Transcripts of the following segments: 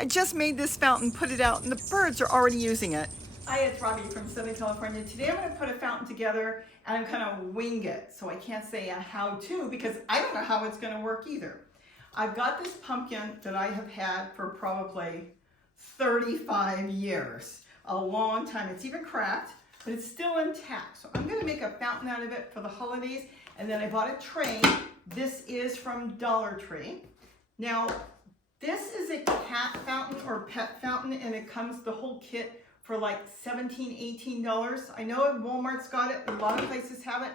I just made this fountain, put it out, and the birds are already using it. Hi, it's Robbie from Southern California. Today I'm going to put a fountain together and I'm going to wing it. So I can't say a how-to because I don't know how it's going to work either. I've got this pumpkin that I have had for probably 35 years. A long time. It's even cracked, but it's still intact. So I'm going to make a fountain out of it for the holidays. And then I bought a tray. This is from Dollar Tree. Now, this is a cat fountain or pet fountain, and it comes the whole kit for like $17, $18. I know Walmart's got it. A lot of places have it.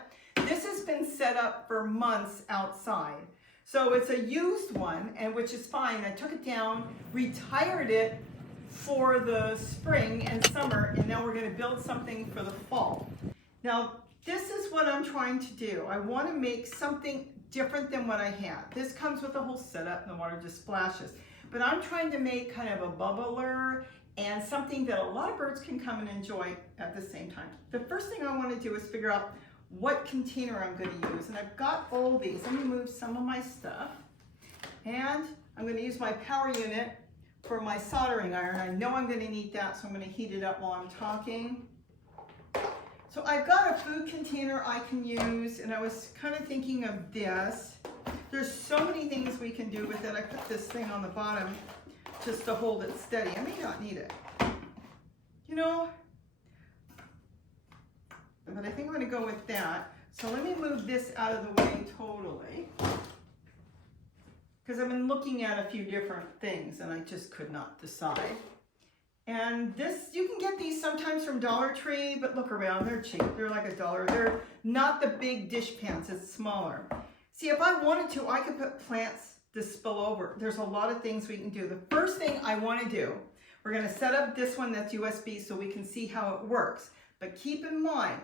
This has been set up for months outside. So it's a used one, and which is fine. I took it down, retired it for the spring and summer, and now we're going to build something for the fall. Now, this is what I'm trying to do. I want to make something different than what I had. This comes with the whole setup and the water just splashes. But I'm trying to make kind of a bubbler and something that a lot of birds can come and enjoy at the same time. The first thing I want to do is figure out what container I'm going to use. And I've got all these. Let me move some of my stuff. And I'm going to use my power unit for my soldering iron. I know I'm going to need that, so I'm going to heat it up while I'm talking. So I've got a food container I can use, and I was kind of thinking of this. There's so many things we can do with it. I put this thing on the bottom just to hold it steady. I may not need it. You know, but I think I'm going to go with that. So let me move this out of the way totally, because I've been looking at a few different things and I just could not decide. And this, you can get these sometimes from Dollar Tree, but look around, they're cheap. They're like $1. They're not the big dish pans, it's smaller. See, if I wanted to, I could put plants to spill over. There's a lot of things we can do. The first thing I want to do, we're going to set up this one that's USB so we can see how it works. But keep in mind,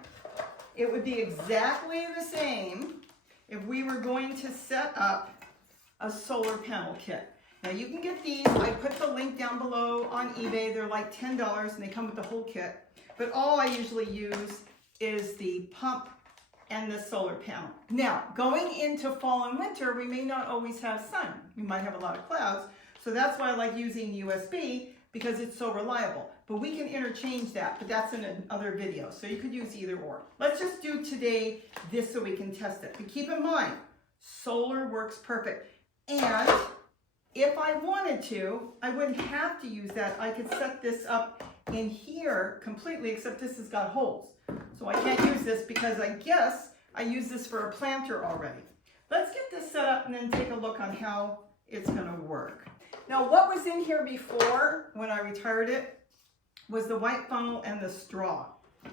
it would be exactly the same if we were going to set up a solar panel kit. Now you can get these, I put the link down below on eBay, they're like $10 and they come with the whole kit. But all I usually use is the pump and the solar panel. Now, going into fall and winter, we may not always have sun. We might have a lot of clouds. So that's why I like using USB, because it's so reliable. But we can interchange that, but that's in another video. So you could use either or. Let's just do today this so we can test it. But keep in mind, solar works perfect. And if I wanted to, I wouldn't have to use that. I could set this up in here completely, except this has got holes. So I can't use this because I guess I use this for a planter already. Let's get this set up and then take a look on how it's going to work. Now, what was in here before when I retired it was the white funnel and the straw,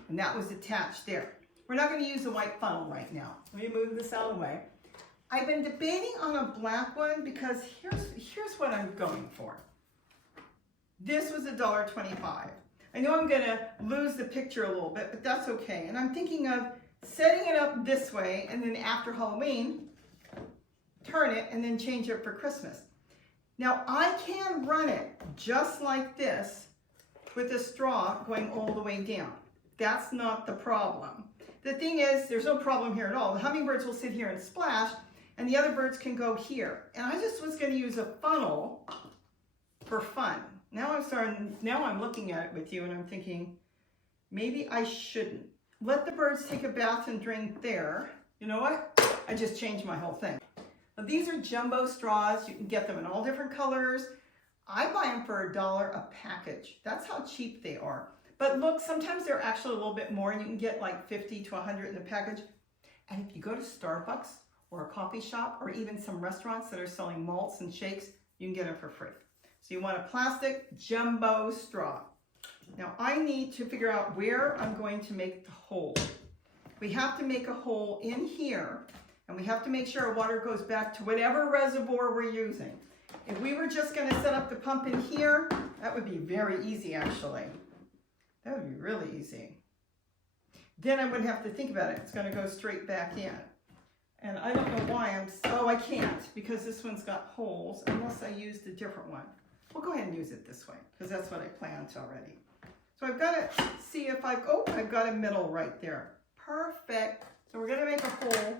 and that was attached there. We're not going to use the white funnel right now. Let me move this out of the way. I've been debating on a black one because here's what I'm going for. This was $1.25. I know I'm going to lose the picture a little bit, but that's okay. And I'm thinking of setting it up this way, and then after Halloween, turn it and then change it for Christmas. Now I can run it just like this with a straw going all the way down. That's not the problem. The thing is, there's no problem here at all. The hummingbirds will sit here and splash, and the other birds can go here. And I just was going to use a funnel for fun. Now I'm looking at it with you and I'm thinking, maybe I shouldn't. Let the birds take a bath and drink there. You know what? I just changed my whole thing. Now, these are jumbo straws. You can get them in all different colors. I buy them for $1 a package. That's how cheap they are. But look, sometimes they're actually a little bit more, and you can get like 50 to 100 in the package. And if you go to Starbucks or a coffee shop or even some restaurants that are selling malts and shakes, you can get them for free. So you want a plastic jumbo straw. Now I need to figure out where I'm going to make the hole. We have to make a hole in here, and we have to make sure our water goes back to whatever reservoir we're using. If we were just going to set up the pump in here, that would be very easy actually. That would be really easy. Then I wouldn't have to think about it. It's going to go straight back in. And I don't know why I can't, because this one's got holes unless I used a different one. We'll go ahead and use it this way, because that's what I planned already. So I've got to see if I've got a middle right there. Perfect. So we're going to make a hole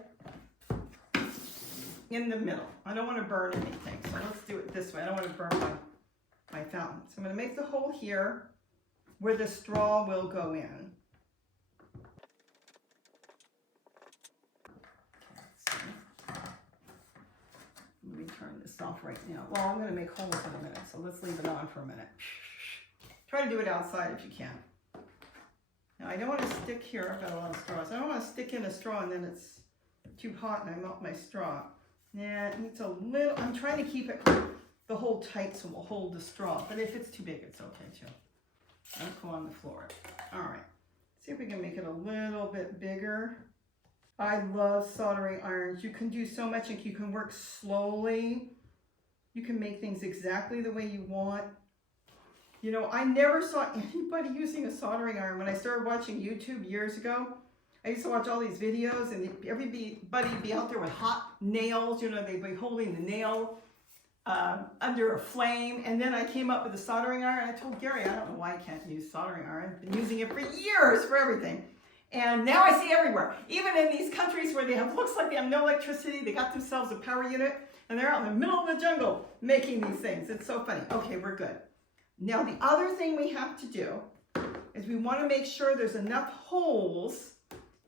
in the middle. I don't want to burn anything, so let's do it this way. I don't want to burn my my fountain. So I'm going to make the hole here where the straw will go in. Let me turn this off right now. Well, I'm going to make holes in a minute, so let's leave it on for a minute. Try to do it outside if you can. Now I don't want to stick here, I've got a lot of straws. I don't want to stick in a straw and then it's too hot and I melt my straw. Yeah, it needs a little, I'm trying to keep it the hole tight so we'll hold the straw, but if it's too big, it's okay too. Don't go on the floor. All right, see if we can make it a little bit bigger. I love soldering irons. You can do so much and you can work slowly. You can make things exactly the way you want. You know, I never saw anybody using a soldering iron. When I started watching YouTube years ago, I used to watch all these videos and everybody would be out there with hot nails. You know, they'd be holding the nail under a flame. And then I came up with a soldering iron. I told Gary, I don't know why I can't use soldering iron. I've been using it for years for everything. And now I see everywhere. Even in these countries where they have, looks like they have no electricity, they got themselves a power unit and they're out in the middle of the jungle making these things. It's so funny. Okay, we're good. Now the other thing we have to do is we want to make sure there's enough holes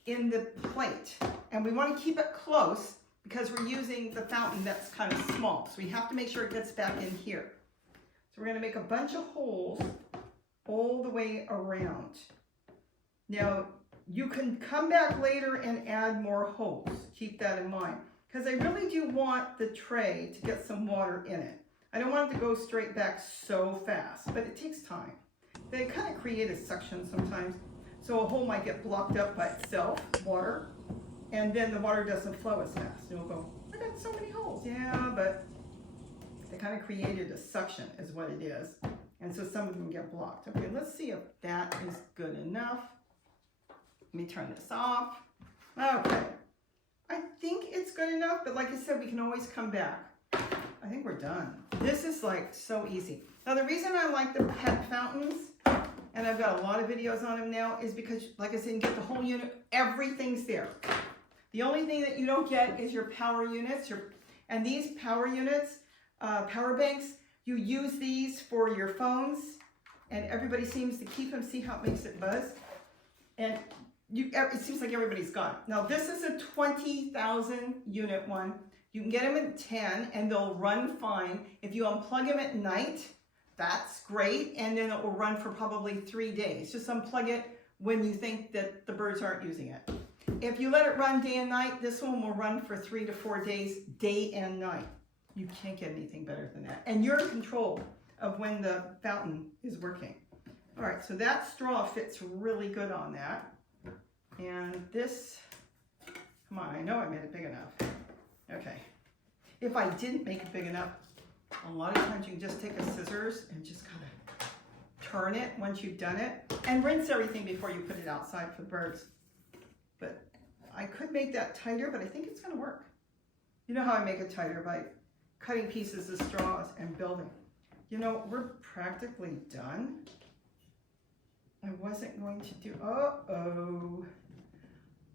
in the plate. And we want to keep it close because we're using the fountain that's kind of small. So we have to make sure it gets back in here. So we're going to make a bunch of holes all the way around. Now you can come back later and add more holes. Keep that in mind. Because I really do want the tray to get some water in it. I don't want it to go straight back so fast, but it takes time. They kind of create a suction sometimes, so a hole might get blocked up by itself, water, and then the water doesn't flow as fast. You'll go, I got so many holes. Yeah, but they kind of created a suction is what it is, and so some of them get blocked. Okay, let's see if that is good enough. Let me turn this off. Okay, I think it's good enough, but like I said, we can always come back. I think we're done. This is like so easy. Now the reason I like the pet fountains, and I've got a lot of videos on them now, is because like I said, you get the whole unit, everything's there. The only thing that you don't get is your power units, and these power units, power banks, you use these for your phones, and everybody seems to keep them. See how it makes it buzz? And it seems like everybody's got it. Now this is a 20,000 unit one. You can get them at 10 and they'll run fine. If you unplug them at night, that's great. And then it will run for probably 3 days. Just unplug it when you think that the birds aren't using it. If you let it run day and night, this one will run for 3 to 4 days, day and night. You can't get anything better than that. And you're in control of when the fountain is working. All right, so that straw fits really good on that. And this, come on, I know I made it big enough. Okay, if I didn't make it big enough, a lot of times you can just take a scissors and just kind of turn it once you've done it and rinse everything before you put it outside for the birds. But I could make that tighter, but I think it's going to work. You know how I make it tighter? By cutting pieces of straws and building. You know, we're practically done. I wasn't going to do, uh-oh.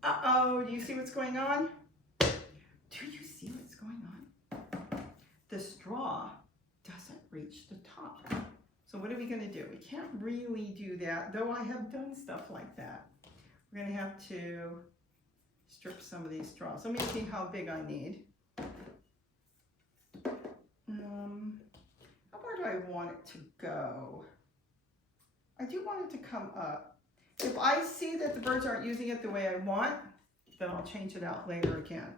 Uh-oh, do you see what's going on? Do you see what's going on? The straw doesn't reach the top. So what are we going to do? We can't really do that, though I have done stuff like that. We're going to have to strip some of these straws. Let me see how big I need. How far do I want it to go? I do want it to come up. If I see that the birds aren't using it the way I want, then I'll change it out later again.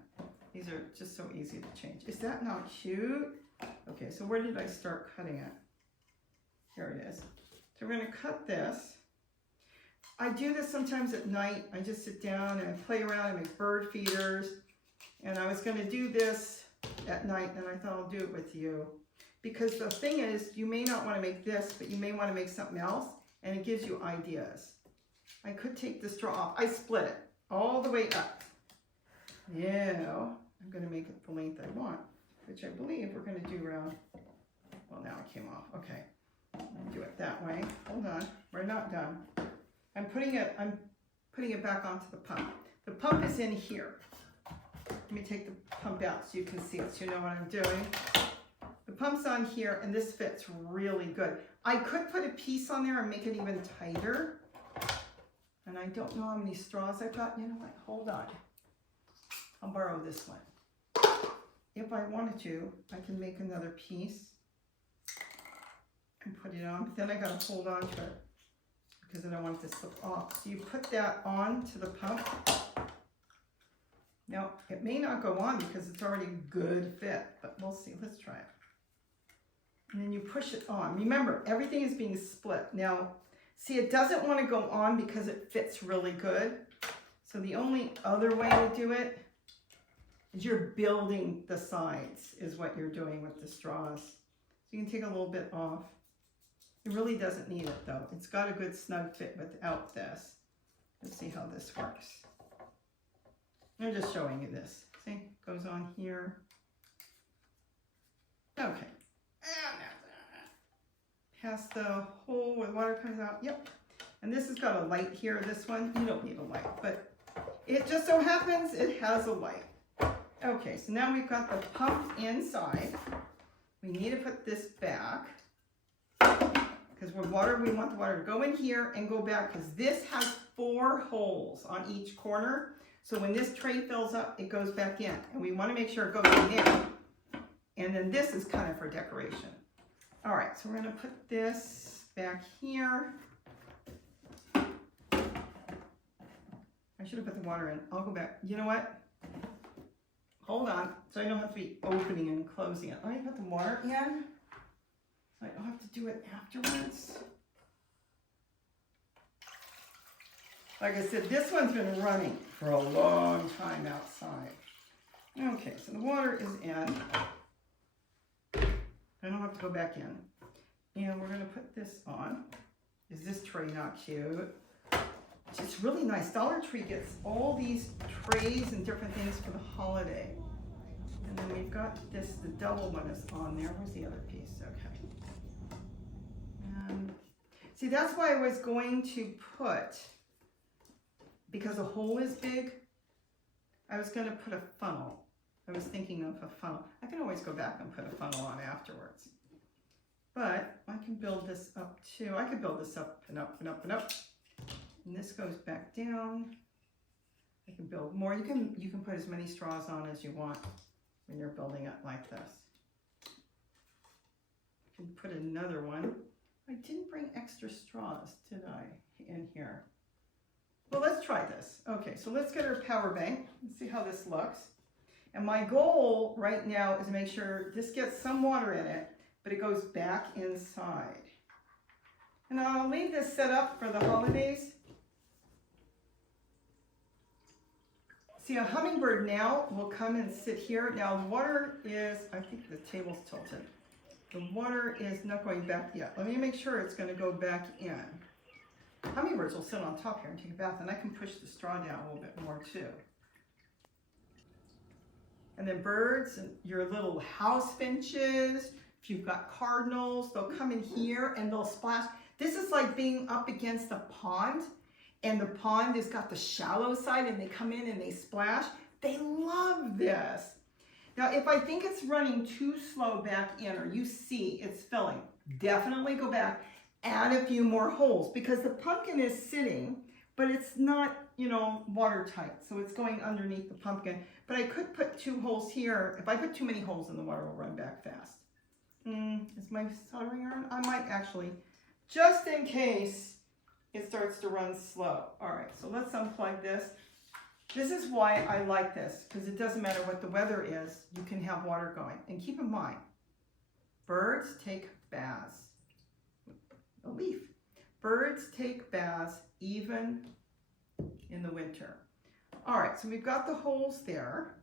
These are just so easy to change. Is that not cute? Okay, so where did I start cutting it? Here it is. So we're going to cut this. I do this sometimes at night. I just sit down and play around and make bird feeders. And I was going to do this at night, and I thought I'll do it with you. Because the thing is, you may not want to make this, but you may want to make something else, and it gives you ideas. I could take the straw off. I split it all the way up. Now, I'm going to make it the length I want, which I believe we're going to do around, well, now it came off. Okay, I'll do it that way. Hold on, we're not done. I'm putting it back onto the pump. The pump is in here. Let me take the pump out so you can see it, so you know what I'm doing. The pump's on here, and this fits really good. I could put a piece on there and make it even tighter. And I don't know how many straws I've got. You know what? Hold on. I'll borrow this one. If I wanted to, I can make another piece and put it on. But then I got to hold on to it because I don't want it to slip off. So you put that on to the pump. Now, it may not go on because it's already a good fit, but we'll see. Let's try it. And then you push it on. Remember, everything is being split. Now, see, it doesn't want to go on because it fits really good. So the only other way to do it is you're building the sides, is what you're doing with the straws. So you can take a little bit off. It really doesn't need it though. It's got a good snug fit without this. Let's see how this works. I'm just showing you this. See, goes on here. Okay. Past the hole where the water comes out. Yep. And this has got a light here. This one, you don't need a light, but it just so happens it has a light. Okay, so now we've got the pump inside. We need to put this back because with water, we want the water to go in here and go back because this has 4 holes on each corner. So when this tray fills up, it goes back in. And we want to make sure it goes in there. And then this is kind of for decoration. All right, so we're going to put this back here. I should have put the water in. I'll go back. You know what? Hold on, so I don't have to be opening and closing it. Let me put the water in, so I don't have to do it afterwards. Like I said, this one's been running for a long time outside. Okay, so the water is in. I don't have to go back in. And we're gonna put this on. Is this tray not cute? It's really nice. Dollar Tree gets all these trays and different things for the holiday. And then we've got this, the double one is on there. Where's the other piece? Okay. See, that's why I was going to put, because the hole is big, I was going to put a funnel. I was thinking of a funnel. I can always go back and put a funnel on afterwards. But I can build this up too. I could build this up and up and up and up. And this goes back down. I can build more. You can put as many straws on as you want when you're building it like this. I can put another one. I didn't bring extra straws, did I, in here? Well, let's try this. Okay, so let's get our power bank and see how this looks. And my goal right now is to make sure this gets some water in it, but it goes back inside. And I'll leave this set up for the holidays. See, a hummingbird now will come and sit here. Now the water is, I think the table's tilted. The water is not going back yet. Let me make sure it's going to go back in. Hummingbirds will sit on top here and take a bath, and I can push the straw down a little bit more too. And then birds, and your little house finches, if you've got cardinals, they'll come in here and they'll splash. This is like being up against a pond, and the pond has got the shallow side, and they come in and they splash. They love this. Now, if I think it's running too slow back in, or you see it's filling, definitely go back, add a few more holes, because the pumpkin is sitting, but it's not, you know, watertight, so it's going underneath the pumpkin. But I could put 2 holes here. If I put too many holes in, the water will run back fast. Is my soldering iron? I might actually, just in case it starts to run slow. All right, so let's unplug this. This is why I like this, because it doesn't matter what the weather is, you can have water going. And keep in mind, birds take baths. A leaf. Birds take baths even in the winter. All right, so we've got the holes there.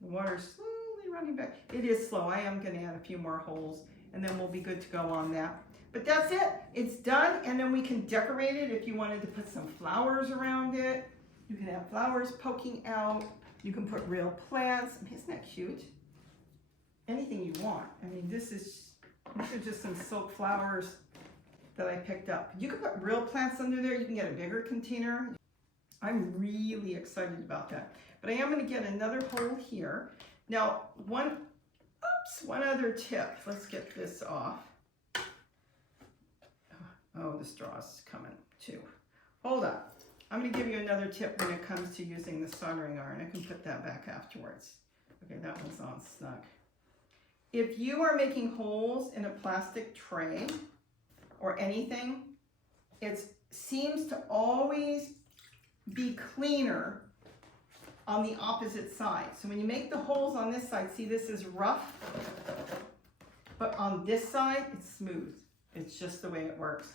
The water's slowly running back. It is slow. I am going to add a few more holes, and then we'll be good to go on that. But that's it. It's done, and then we can decorate it if you wanted to put some flowers around it. You can have flowers poking out. You can put real plants. I mean, isn't that cute? Anything you want. I mean, these are just some silk flowers that I picked up. You can put real plants under there. You can get a bigger container. I'm really excited about that. But I am going to get another hole here. Now, oops, Oops, one other tip. Let's get this off. Oh, the straw's coming too. Hold up. I'm going to give you another tip when it comes to using the soldering iron. I can put that back afterwards. Okay, that one's on snug. If you are making holes in a plastic tray or anything, it seems to always be cleaner on the opposite side. So when you make the holes on this side, see, this is rough, but on this side, it's smooth. It's just the way it works.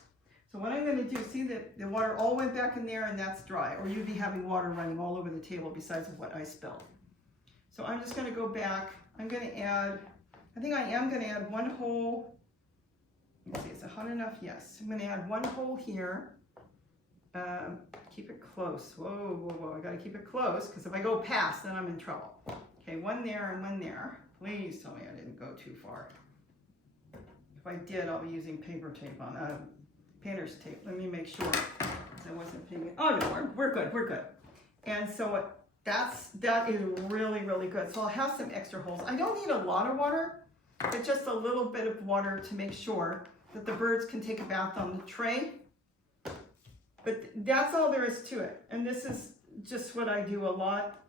So what I'm going to do, see that the water all went back in there and that's dry, or you'd be having water running all over the table besides what I spilled. So I'm just going to go back. I'm going to add, I think I am going to add one hole. Let's see, is it hot enough? Yes. I'm going to add one hole here. Keep it close. Whoa, whoa, whoa. I got to keep it close because if I go past, then I'm in trouble. Okay, one there and one there. Please tell me I didn't go too far. If I did, I'll be using paper tape on painter's tape. Let me make sure I wasn't paying. Oh no, we're good. We're good. And so that is really, really good. So I'll have some extra holes. I don't need a lot of water, but just a little bit of water to make sure that the birds can take a bath on the tray. But that's all there is to it. And this is just what I do a lot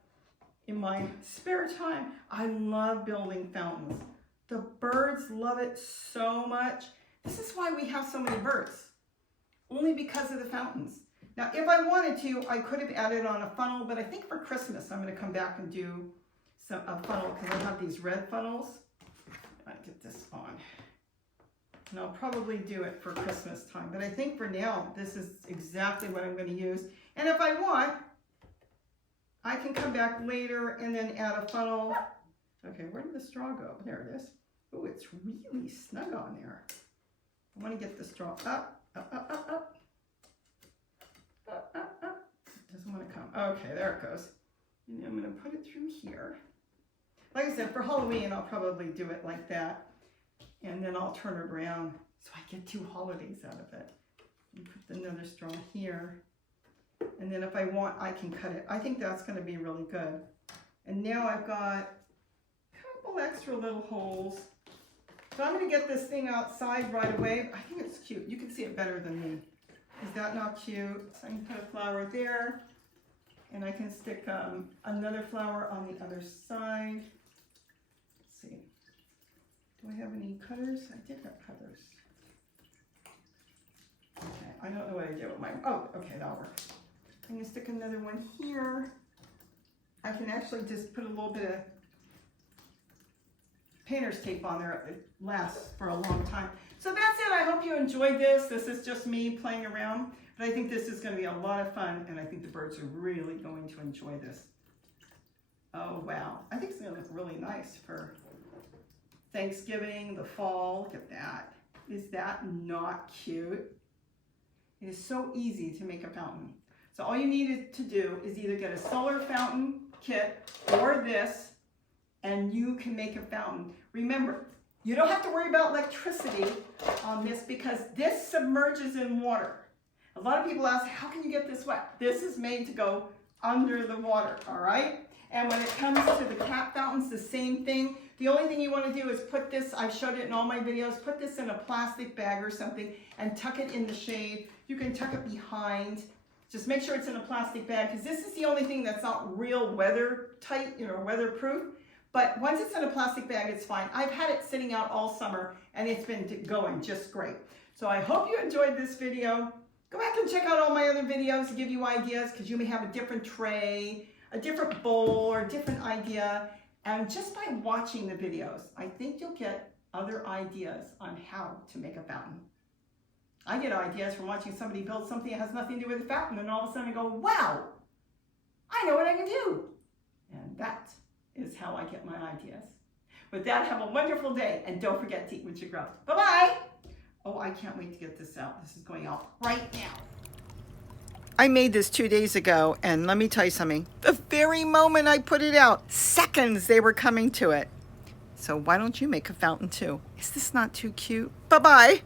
in my spare time. I love building fountains. The birds love it so much. This is why we have so many birds, only because of the fountains. Now, if I wanted to, I could have added on a funnel, but I think for Christmas, I'm going to come back and do a funnel because I have these red funnels. I'll get this on. And I'll probably do it for Christmas time. But I think for now, this is exactly what I'm going to use. And if I want, I can come back later and then add a funnel. Okay, where did the straw go? There it is. Oh, it's really snug on there. I want to get the straw up, up, up, up, up. Up, up, up. It doesn't want to come. Okay, there it goes. And I'm going to put it through here. Like I said, for Halloween, I'll probably do it like that. And then I'll turn it around so I get 2 holidays out of it. And put another straw here. And then if I want, I can cut it. I think that's going to be really good. And now I've got a couple extra little holes. So I'm going to get this thing outside right away. I think it's cute. You can see it better than me. Is that not cute? So I can put a flower there. And I can stick another flower on the other side. Let's see. Do I have any cutters? I did have cutters. Okay, I don't know what I did with mine. Oh, okay, that'll work. I'm going to stick another one here. I can actually just put a little bit of painter's tape on there. It lasts for a long time. So that's it. I hope you enjoyed this. This is just me playing around. But I think this is going to be a lot of fun. And I think the birds are really going to enjoy this. Oh, wow. I think it's going to look really nice for Thanksgiving, the fall. Look at that. Is that not cute? It is so easy to make a fountain. So all you need to do is either get a solar fountain kit or this, and you can make a fountain. Remember, you don't have to worry about electricity on this because this submerges in water. A lot of people ask, how can you get this wet? This is made to go under the water, all right? And when it comes to the cat fountains, the same thing. The only thing you want to do is put this, I've showed it in all my videos, put this in a plastic bag or something and tuck it in the shade. You can tuck it behind. Just make sure it's in a plastic bag because this is the only thing that's not real weather tight, weatherproof. But once it's in a plastic bag, it's fine. I've had it sitting out all summer and it's been going just great. So I hope you enjoyed this video. Go back and check out all my other videos to give you ideas because you may have a different tray, a different bowl, or a different idea. And just by watching the videos, I think you'll get other ideas on how to make a fountain. I get ideas from watching somebody build something that has nothing to do with the fountain, and all of a sudden I go, wow, I know what I can do. And that is how I get my ideas. With that, have a wonderful day, and don't forget to eat what you grow. Bye-bye. Oh, I can't wait to get this out. This is going out right now. I made this 2 days ago, and let me tell you something. The very moment I put it out, seconds they were coming to it. So why don't you make a fountain too? Is this not too cute? Bye-bye.